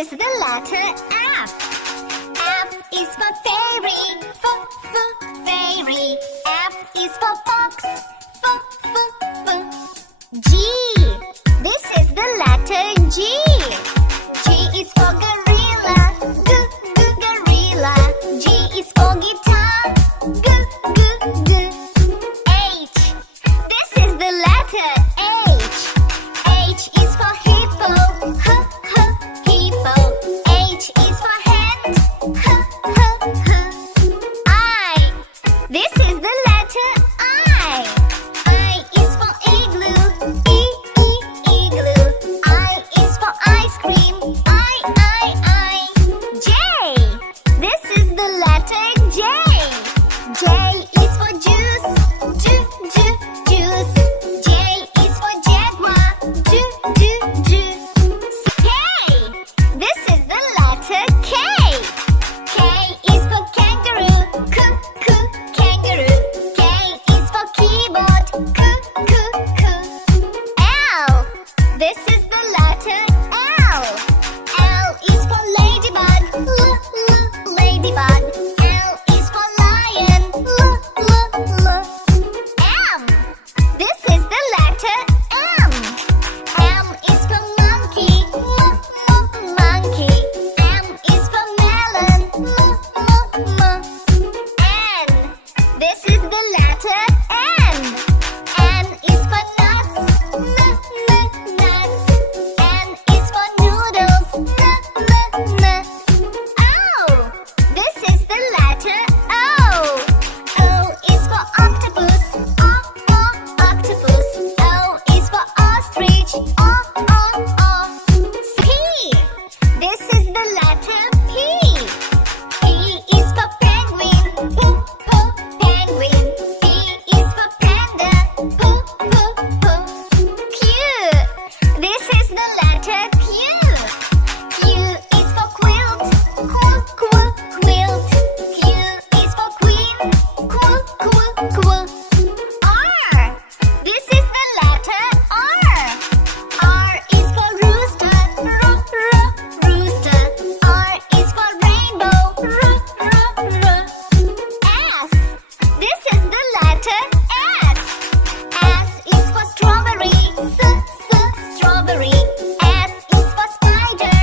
is the letter F. F is for fairy. Fairy. F is for fox. G. This is the letter G. G is for gorilla. Gorilla. G is for guitar. H. This is the letter H. H is for hippo. Hippo. H is for hand. I. This is the letter I. I is for igloo. Igloo. I is for ice cream. I. J. This is the letter J. J is for juice. Juice. J is for jaguar. K. This is the letter K. K is for kangaroo. Kangaroo. K is for keyboard. L. This is the letter L. L is for ladybug. Ladybug. L is for lion. M. This is the letter M. M is for monkey. Monkey. M is for melon. N. This is the letter N. N is for nuts. Nuts. N is for noodles. O. This is the letter O. O is for octopus. Octopus. O is for ostrich. P. This is the letter P. P is for penguin. Penguin. P is for panda. Q. This is the letter Q. Q is for quilt. Quilt. Q is for queen. R. This is the letter R. R is for rooster. Rooster. R is for rainbow. S. This is the letter S. S is for strawberry. Strawberry. S is for spider.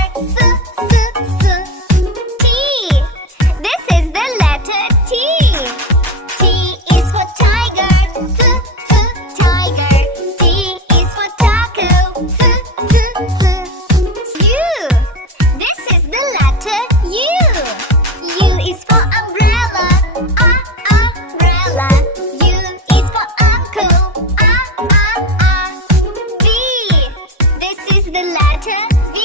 T. This is the letter T. T is for tiger. Tiger. T is for taco. U. This is the letter U. U is for umbrella. Umbrella. U is for uncle. V. This is the letter V.